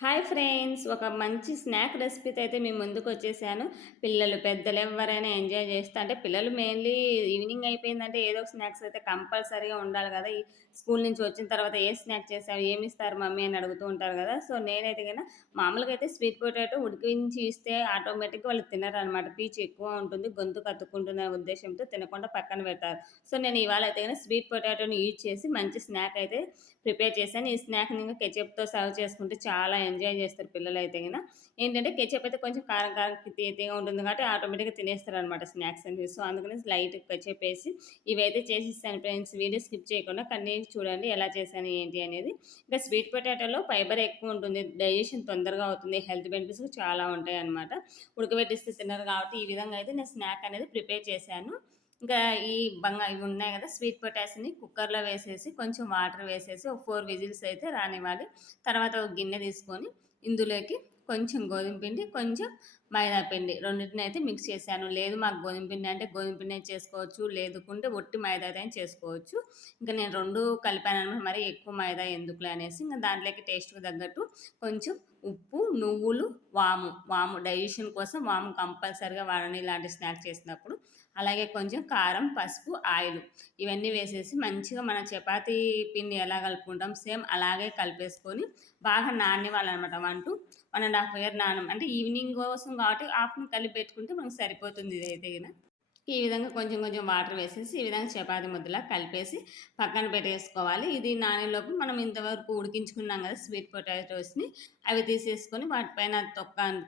Hi friends! ఒక మంచి snack రెసిపీతో అయితే మీ ముందుకొచ్చేసాను. పిల్లలు, పెద్దలు ఎవ్వరైనా ఎంజాయ్ చేస్తా అంటే పిల్లలు మెయిన్‌లీ ఈవినింగ్ అయిపోయిందంటే ఏదో ఒక స్నాక్స్ అయితే కంపల్సరీగా ఉండాలి గదా! ఈ స్కూల్ నుంచి వచ్చిన తర్వాత ఏ స్నాక్ చేసావు? ఏమిస్తారు మమ్మీ అని అడుగుతూ ఉంటారు గదా! సో, నేనైతే మామూలుగా అయితే స్వీట్ పొటాటో ఉడికించి ఇస్తే ఆటోమేటిక్‌గా వాళ్ళు తినరనమాట. పీచు ఎక్కువ ఉంటుంది. గొంతు కత్తుకుంటుందనే ఉద్దేశ్యంతో తినకుండా పక్కన పెడతారు. సో, నేను ఇవాళ అయితే స్వీట్ పొటాటోని యూజ్ చేసి మంచి స్నాక్ అయితే ప్రిపేర్ చేశాను. ఈ స్నాక్‌ని ఇంక కెచప్‌తో సర్వ్ చేసుకుంటే చాలా ఎంజాయ్ చేస్తారు పిల్లలైతే ఏంటంటే కెచప్ అయితే కొంచెం కారం కారం తీయగా ఉంటుంది కాబట్టి ఆటోమేటిక్‌గా తినేస్తారనమాట స్నాక్స్ అనేవి. సో, అందుకని లైట్ కెచప్ ఏసి ఇవైతే చేసిస్తాను ఫ్రెండ్స్. వీడియో స్కిప్ చేయకుండా కంటిన్యూగా చూడండి ఎలా చేశాను ఏంటి అనేది. ఇంకా స్వీట్ పొటాటోలో ఫైబర్ ఎక్కువ ఉంటుంది. డైజెషన్ తొందరగా అవుతుంది. హెల్త్ బెనిఫిట్స్ చాలా ఉంటాయన్నమాట. ఉడకబెట్టిస్తే తినరు కాబట్టి ఈ విధంగా అయితే నేను స్నాక్ అనేది ప్రిపేర్ చేశాను. ఇంకా ఈ ఇవి ఉన్నాయి గదా! స్వీట్ పొటాటోస్‌ని కుక్కర్‌లో వేసేసి కొంచెం వాటర్ వేసేసి ఒక 4 విజిల్స్ అయితే రానివ్వాలి. తర్వాత ఒక గిన్నె తీసుకొని ఇందులోకి కొంచెం గోధుమ పిండి, కొంచెం మైదా పిండి రెండిటిని అయితే మిక్స్ చేశాను. లేదు మాకు గోధుమ పిండి అంటే గోధుమ పిండే చేసుకోవచ్చు. లేదుకుంటే ఒట్టి మైదాతో అయినా చేసుకోవచ్చు. ఇంక నేను 2 కలిపాననమాట. మరి ఎక్కువ మైదా ఎందుకులే అనేసి ఇంక దాంట్లోకి టేస్ట్‌కి తగ్గట్టు కొంచెం ఉప్పు, నువ్వులు, వాము డైజెషన్ కోసం వాము కంపల్సరీగా వాడండి ఇలాంటి స్నాక్స్ చేసినప్పుడు. అలాగే కొంచెం కారం, పసుపు, ఆయిలు ఇవన్నీ వేసేసి మంచిగా మన చపాతీ పిండి ఎలా కలుపుకుంటాం సేమ్ అలాగే కలిపేసుకొని బాగా నాననివ్వాలనమాట. 1-1 ½ అవర్ అంటే ఈవినింగ్ కోసం కాబట్టి ఆఫ్టర్‌నూన్ కలిపి పెట్టుకుంటే మనకు సరిపోతుంది ఇదైతే ఈ విధంగా కొంచెం కొంచెం వాటర్ వేసేసి ఈ విధంగా చపాతీ ముద్దలా కలిపేసి పక్కన పెట్టేసుకోవాలి. ఇది నానేలోపు మనం ఇంతవరకు ఉడికించుకున్నాం కదా స్వీట్ పొటాటోస్‌ని అవి తీసేసుకొని వాటిపైన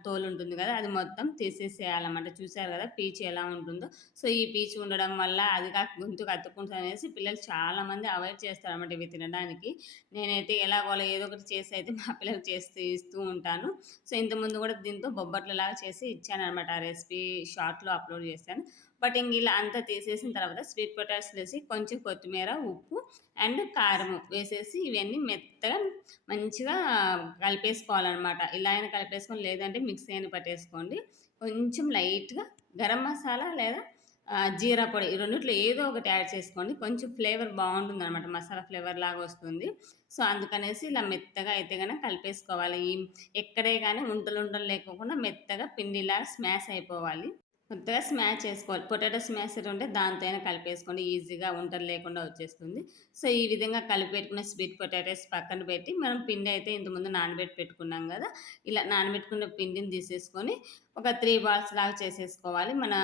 తోలు ఉంటుంది కదా! అది మొత్తం తీసేసేయాలన్నమాట. చూసారు కదా పీచు ఎలా ఉంటుందో. సో, ఈ పీచు ఉండడం వల్ల అది కాక గొంతుకు అతుక్కుంటదనేసి పిల్లలు చాలామంది అవాయిడ్ చేస్తారన్నమాట ఇవి తినడానికి. నేనైతే ఎలాగోలా ఏదో ఒకటి చేసి అయితే మా పిల్లలకి చేసి ఇస్తూ ఉంటాను. సో, ఇంతకుముందు కూడా దీంతో బొబ్బట్లులాగా చేసి ఇచ్చానన్నమాట. ఆ రెసిపీ షార్ట్‌లో అప్‌లోడ్ చేశాను. బట్ ఇంక ఇలా అంతా తీసేసిన తర్వాత స్వీట్ పొటాటోస్ వేసి కొంచెం కొత్తిమీర, ఉప్పు అండ్ కారము వేసేసి ఇవన్నీ మెత్తగా మంచిగా కలిపేసుకోవాలనమాట. ఇలా అయినా కలిపేసుకొని లేదంటే మిక్సీ అయినా పట్టేసుకోండి. కొంచెం లైట్‌గా గరం మసాలా లేదా జీరా పొడి ఈ రెండిట్లో ఏదో ఒకటి యాడ్ చేసుకోండి. కొంచెం ఫ్లేవర్ బావుంటుందనమాట. మసాలా ఫ్లేవర్ లాగా వస్తుంది. సో, అందుకనేసి ఇలా మెత్తగా అయితే కలిపేసుకోవాలి. ఎక్కడే గాని ఉంటలుంటలు లేకోకుండా మెత్తగా పిండిలాగా స్మాష్ అయిపోవాలి. కొత్తగా స్మాష్ చేసుకోవాలి. పొటాటో స్మాషర్ ఉంటే దాంతో అయినా కలిపేసుకోండి. ఈజీగా ఉండలు లేకుండా వచ్చేస్తుంది. సో, ఈ విధంగా కలిపి పెట్టుకున్న స్వీట్ పొటాటోస్ పక్కన పెట్టి, మనం పిండి అయితే ఇంతకుముందు నానబెట్టి పెట్టుకున్నాం గదా! ఇలా నానబెట్టుకున్న పిండిని తీసేసుకొని, ఒక 3 బాల్స్ లాగా చేసేసుకోవాలి. మన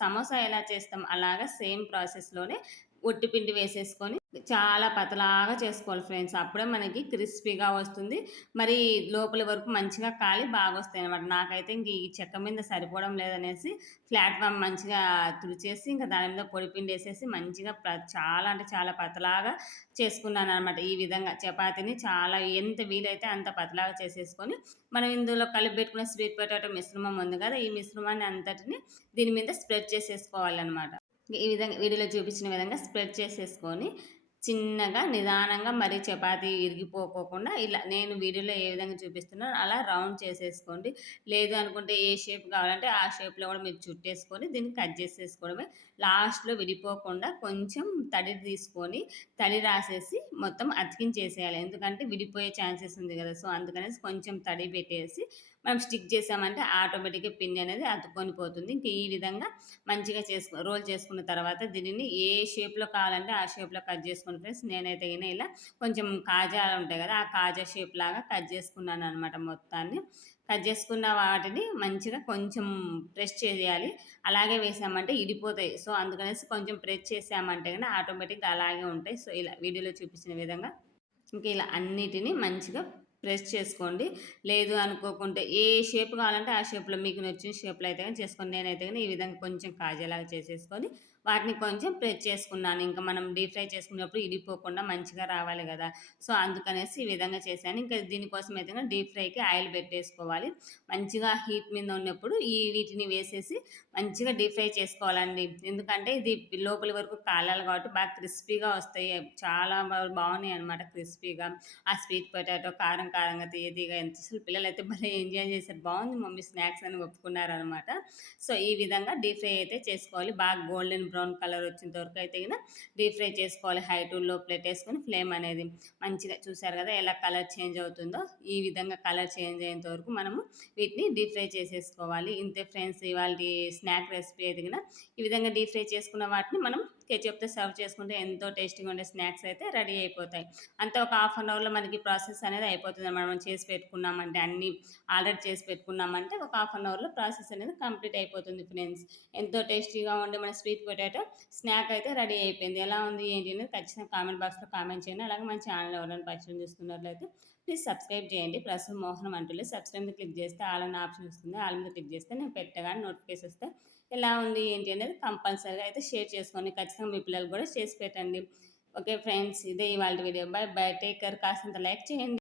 సమోసా ఎలా చేస్తాం అలాగా సేమ్ ప్రాసెస్‌లోనే ఒట్టి పిండి వేసేసుకొని చాలా పతలాగా చేసుకోవాలి ఫ్రెండ్స్. అప్పుడే మనకి క్రిస్పీగా వస్తుంది. మరి లోపలి వరకు మంచిగా కాలి బాగొస్తాయనమాట. నాకైతే ఇంక ఈ చెక్క మీద సరిపోవడం లేదనేసి ప్లాట్‌ఫార్మ్ మంచిగా తుడిచేసి, ఇంక దాని మీద పొడిపిండేసేసి మంచిగా చాలా అంటే చాలా పతలాగా చేసుకున్నాననమాట. ఈ విధంగా చపాతీని చాలా ఎంత వీలైతే అంత పతలాగా చేసేసుకొని, మనం ఇందులో కలిపి పెట్టుకున్న స్వీట్ పొటాటో మిశ్రమం ఉంది కదా! ఈ మిశ్రమాన్ని అంతటిని దీని మీద స్ప్రెడ్ చేసేసుకోవాలనమాట. ఈ విధంగా వీడియోలో చూపించిన విధంగా స్ప్రెడ్ చేసేసుకొని, చిన్నగా నిదానంగా మరి చపాతీ ఇరిగిపోకోకుండా ఇలా నేను వీడియోలో ఏ విధంగా చూపిస్తున్నానో అలా రౌండ్ చేసేసుకోండి. లేదు అనుకుంటే ఏ షేప్ కావాలంటే ఆ షేప్‌లో కూడా మీరు చుట్టేసుకొని దీన్ని కట్ చేసేసుకోవడమే. లాస్ట్‌లో విడిపోకుండా కొంచెం తడి తీసుకొని, తడి రాసేసి మొత్తం అతికించేసేయాలి. ఎందుకంటే విడిపోయే ఛాన్సెస్ ఉంది కదా! సో, అందుకనేసి కొంచెం తడి పెట్టేసి మనం స్టిక్ చేసామంటే ఆటోమేటిక్‌గా పిండి అనేది అతుక్కొని పోతుంది. ఇంక ఈ విధంగా మంచిగా రోల్ చేసుకున్న తర్వాత దీనిని ఏ షేప్‌లో కావాలంటే ఆ షేప్‌లో కట్ చేసుకోండి ఫ్రెండ్స్. నేనైతే ఇలా కొంచెం కాజా ఉంటాయి కదా! ఆ కాజా షేప్ లాగా కట్ చేసుకున్నాననమాట మొత్తాన్ని. కట్ చేసుకున్న వాటిని మంచిగా కొంచెం ప్రెస్ చేయాలి. అలాగే వేసామంటే ఇడిపోతాయి. సో, అందుకనేసి కొంచెం ప్రెస్ చేసామంటే ఆటోమేటిక్‌గా అలాగే ఉంటాయి. సో, ఇలా వీడియోలో చూపించిన విధంగా ఇంక ఇలా అన్నిటిని మంచిగా ప్రెస్ చేసుకోండి. లేదు అనుకోకుంటే ఏ షేప్ కావాలంటే ఆ షేప్‌లో మీకు నచ్చిన షేప్‌లో అయితే చేసుకోండి. నేనైతే ఈ విధంగా కొంచెం కాజాలాగా చేసేసుకొని వాటిని కొంచెం ప్రెస్ చేసుకున్నాను. ఇంకా మనం డీప్ ఫ్రై చేసుకునేటప్పుడు ఇడిపోకుండా మంచిగా రావాలి గదా! సో, అందుకనేసి ఈ విధంగా చేశాను. ఇంకా దీనికోసం అయితే డీప్ ఫ్రైకి ఆయిల్ పెట్టేసుకోవాలి. మంచిగా హీట్ మీద ఉన్నప్పుడు వీటిని వేసేసి మంచిగా డీప్ ఫ్రై చేసుకోవాలండి. ఎందుకంటే ఇది లోపలి వరకు కాలాలి కాబట్టి బాగా క్రిస్పీగా వస్తాయి. చాలా బాగున్నాయన్నమాట క్రిస్పీగా. ఆ స్వీట్ పొటాటో కారం కారంగా, తియ్య తియ్యగా అసలు పిల్లలైతే భలే ఎంజాయ్ చేశారు. బాగుంది మమ్మీ స్నాక్స్ అని ఒప్పుకున్నారనమాట. సో, ఈ విధంగా డీప్ ఫ్రై అయితే చేసుకోవాలి. బాగా గోల్డెన్ బ్రౌన్ కలర్ వచ్చేంత వరకు అయితే గిన డీప్ ఫ్రై చేసుకోవాలి. హై టు లో పెట్టేసుకొని ఫ్లేమ్ అనేది మంచిగా చూసారు కదా ఎలా కలర్ చేంజ్ అవుతుందో. ఈ విధంగా కలర్ చేంజ్ అయ్యేంత వరకు మనము వీటిని డీప్ ఫ్రై చేసేసుకోవాలి. ఇంతే ఫ్రెండ్స్ ఇవాల్టి స్నాక్ రెసిపీ అయితే గిన. ఈ విధంగా డీప్ ఫ్రై చేసుకున్న వాటిని మనం కెచప్‌తో సర్వ్ చేసుకుంటే ఎంతో టేస్టీగా ఉండే స్నాక్స్ అయితే రెడీ అయిపోతాయి. అంతే ఒక హాఫ్ అన్ అవర్‌లో మనకి ప్రాసెస్ అనేది అయిపోతుందన్నమాట. మనం చేసి పెట్టుకున్నామంటే అన్నీ ఆల్రెడీ చేసి పెట్టుకున్నామంటే ఒక హాఫ్ అన్ అవర్‌లో ప్రాసెస్ అనేది కంప్లీట్ అయిపోతుంది ఫ్రెండ్స్. ఎంతో టేస్టీగా ఉండే మన స్వీట్ పొటాటో స్నాక్ అయితే రెడీ అయిపోయింది. ఎలా ఉంది ఏంటి అనేది ఖచ్చితంగా కామెంట్ బాక్స్‌లో కామెంట్ చేయండి. అలాగే మన ఛానల్ ఎవరైనా పరిచయం చూస్తున్నట్లయితే ప్లీజ్ సబ్స్క్రైబ్ చేయండి. ప్లస్ మోహనం అంటులే సబ్స్క్రైబ్ మీద క్లిక్ చేస్తే ఆల్ అనే ఆప్షన్ వస్తుంది. ఆల్ మీద క్లిక్ చేస్తే నేను పెట్టగానే నోటిఫికేషన్ వస్తాయి. ఎలా ఉంది ఏంటి అనేది కంపల్సరీగా అయితే షేర్ చేసుకోండి. ఖచ్చితంగా మీ పిల్లలు కూడా చేసి పెట్టండి. ఓకే ఫ్రెండ్స్, ఇదే ఇవాళ video. By by, take care. కాస్తంత లైక్ చేయండి.